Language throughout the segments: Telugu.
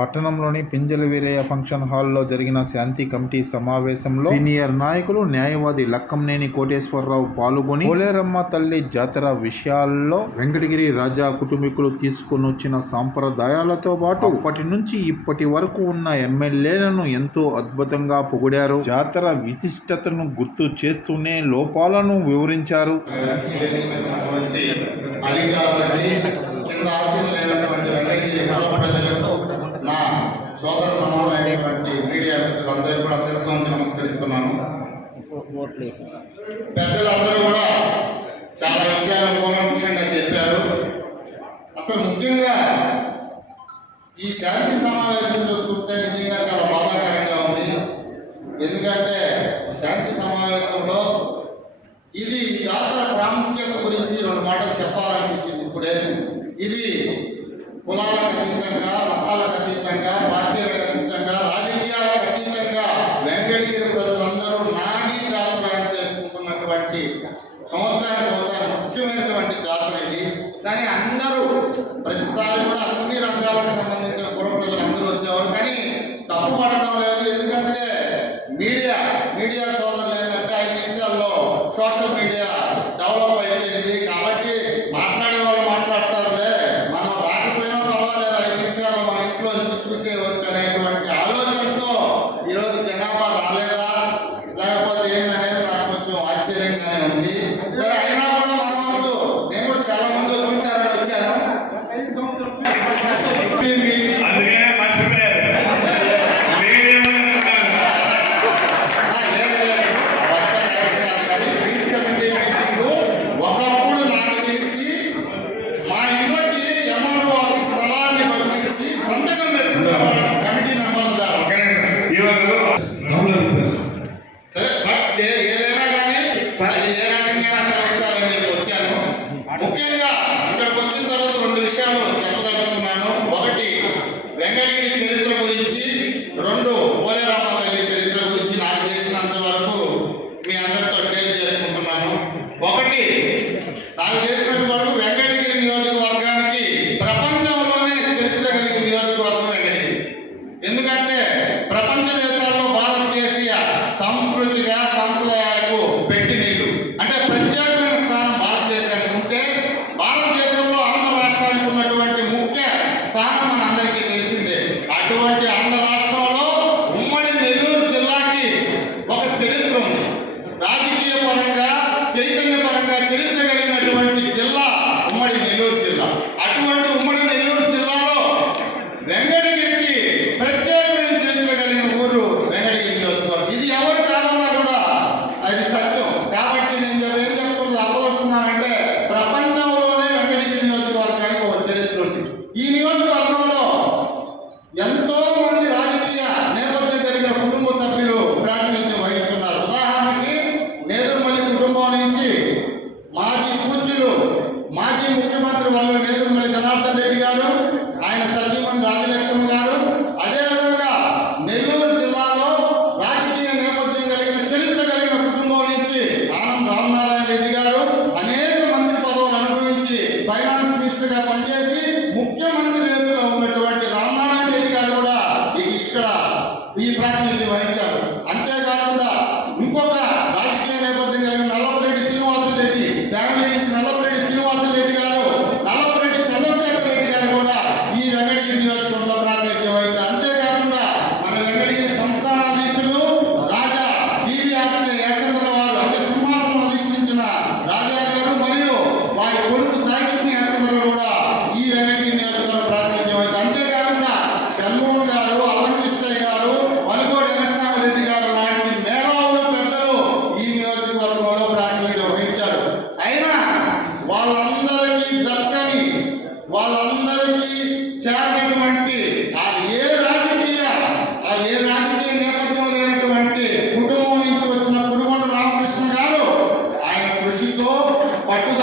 పట్టణంలోని పింజల వీరయ్య ఫంక్షన్ హాల్లో జరిగిన శాంతి కమిటీ సమావేశంలో సీనియర్ నాయకులు న్యాయవాది లక్కంనేని కోటేశ్వరరావు పాల్గొని పోలేరమ్మ తల్లి జాతర విషయాల్లో వెంకటగిరి రాజా కుటుంబీకులు తీసుకుని వచ్చిన సాంప్రదాయాలతో పాటు అప్పటి నుంచి ఇప్పటి వరకు ఉన్న ఎమ్మెల్యేలను ఎంతో అద్భుతంగా పొగిడారు. జాతర విశిష్టతను గుర్తు చేస్తూనే లోపాలను వివరించారు. అధికారులని కింద ఆశలు లేనటువంటి వెంకటగిరి ప్రజలకు సోదర సమానమైనటువంటి మీడియా మిత్రులందరికీ కూడా శిరస్సు నమస్కరిస్తున్నాను. పెద్దలందరూ కూడా చాలా విషయాలు కూలంకుషంగా చెప్పారు. అసలు ముఖ్యంగా ఈ శాంతి సమావేశం చూసుకుంటే నిజంగా చాలా బాధాకరంగా ఉంది. ఎందుకంటే శాంతి సమావేశంలో ఇది జాతర ప్రాముఖ్యత గురించి రెండు మాటలు చెప్పాలనిపించింది ఇప్పుడే. ఇది కులాలకు అతీతంగా మతాలకు అతీతంగా పార్టీలకు అతీతంగా రాజకీయాలకు అతీతంగా వెంకటగిరి ప్రజలందరూ నా చరిత్ర కలిగినటువంటి జిల్లా ఉమ్మడి నెల్లూరు జిల్లా. Mas quando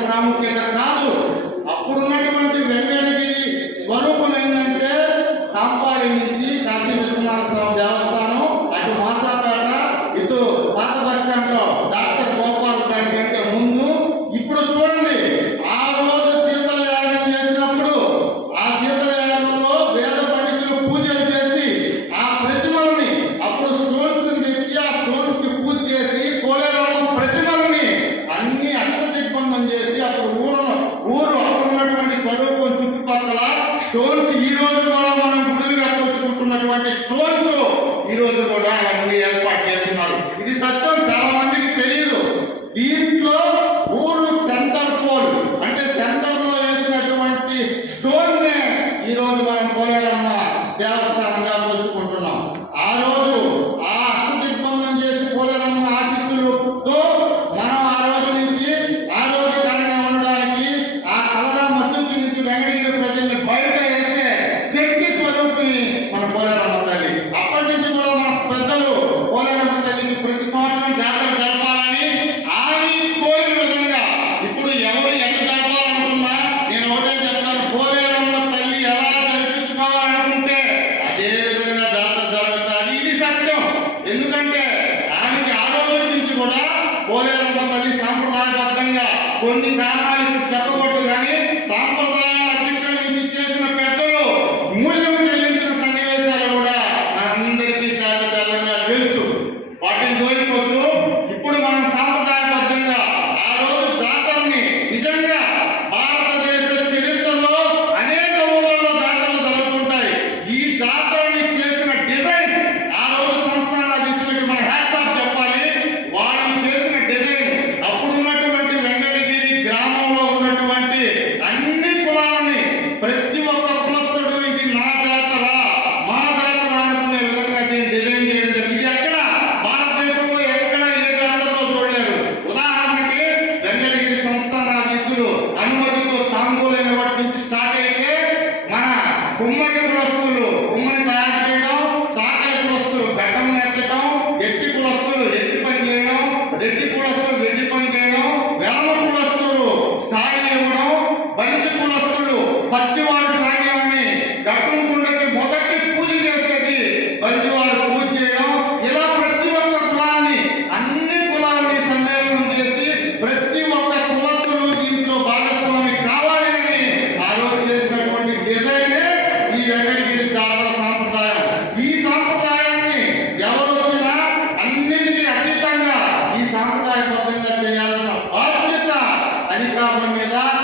Venkatagiri pecado na minha idade.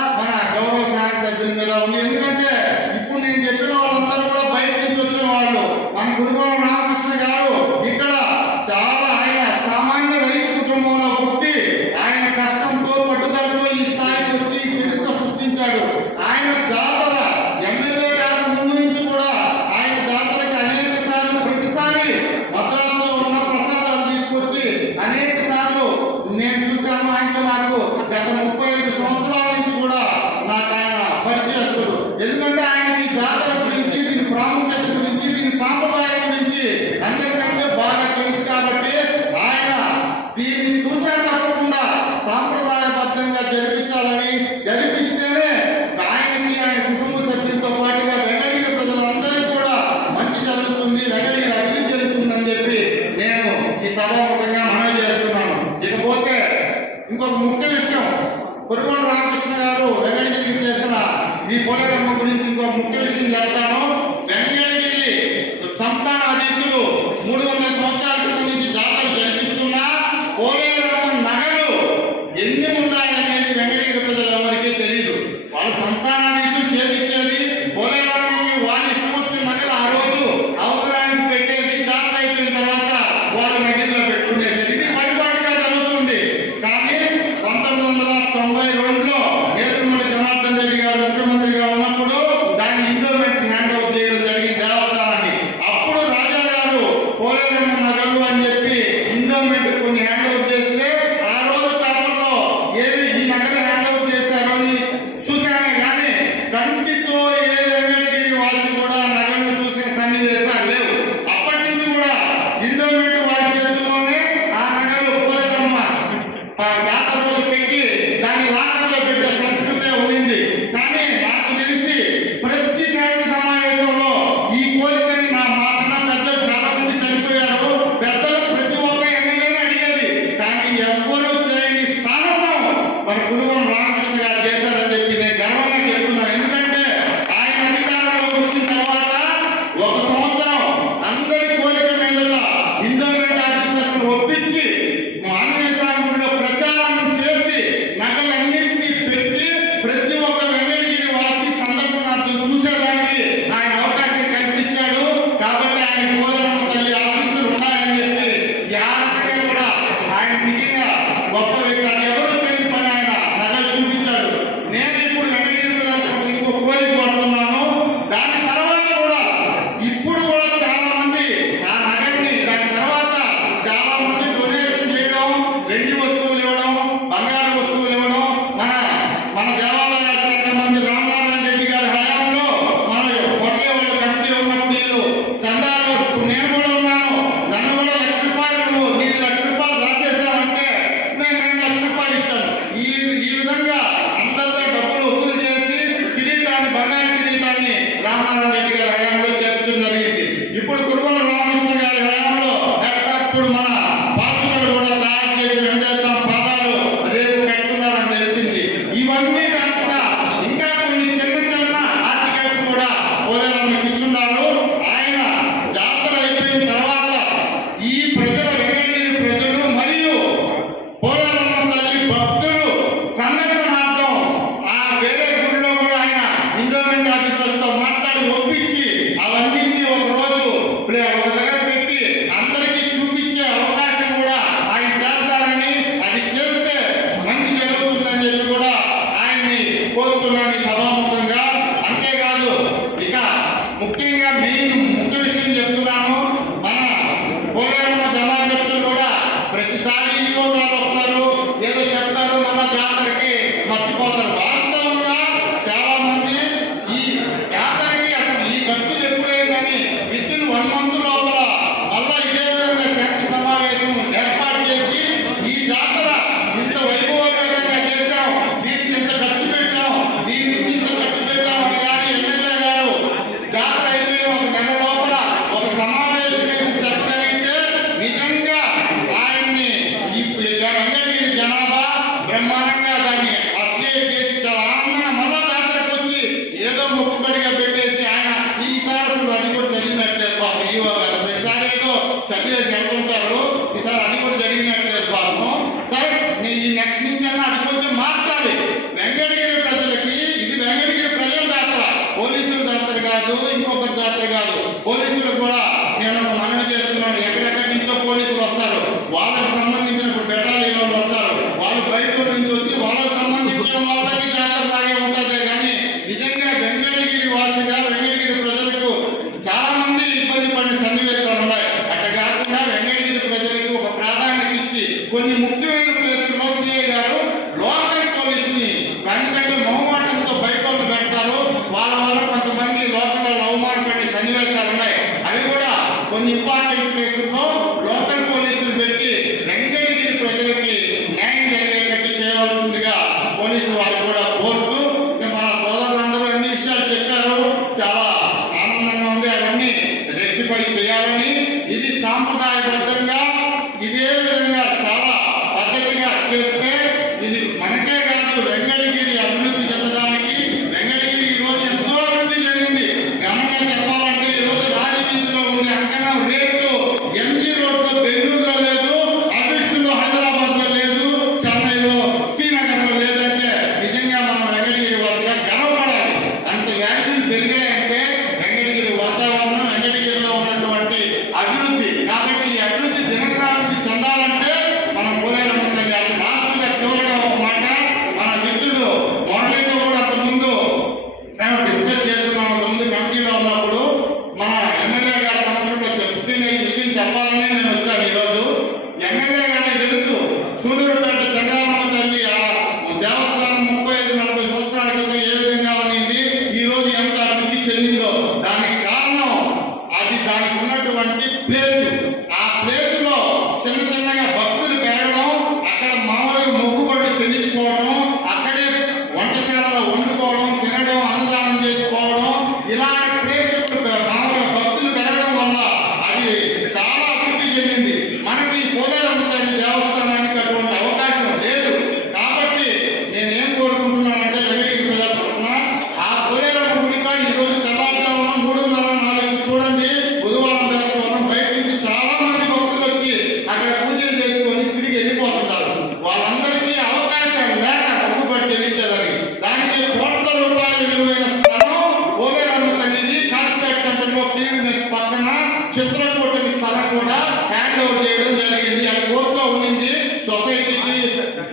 sosai tinggi,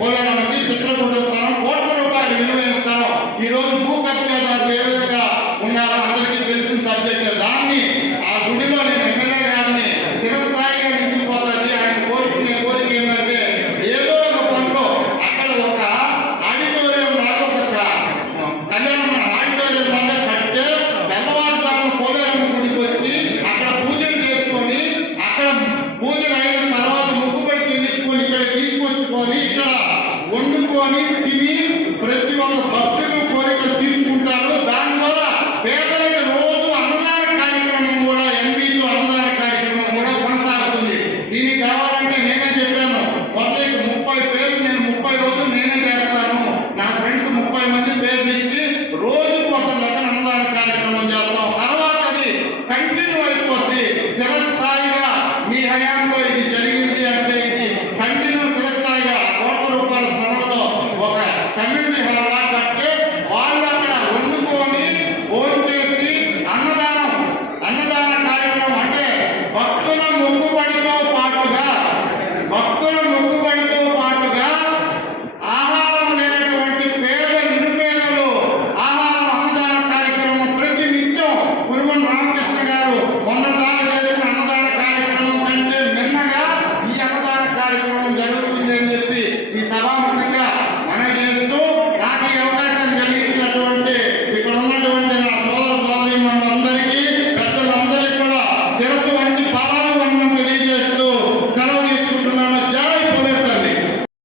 boleh nama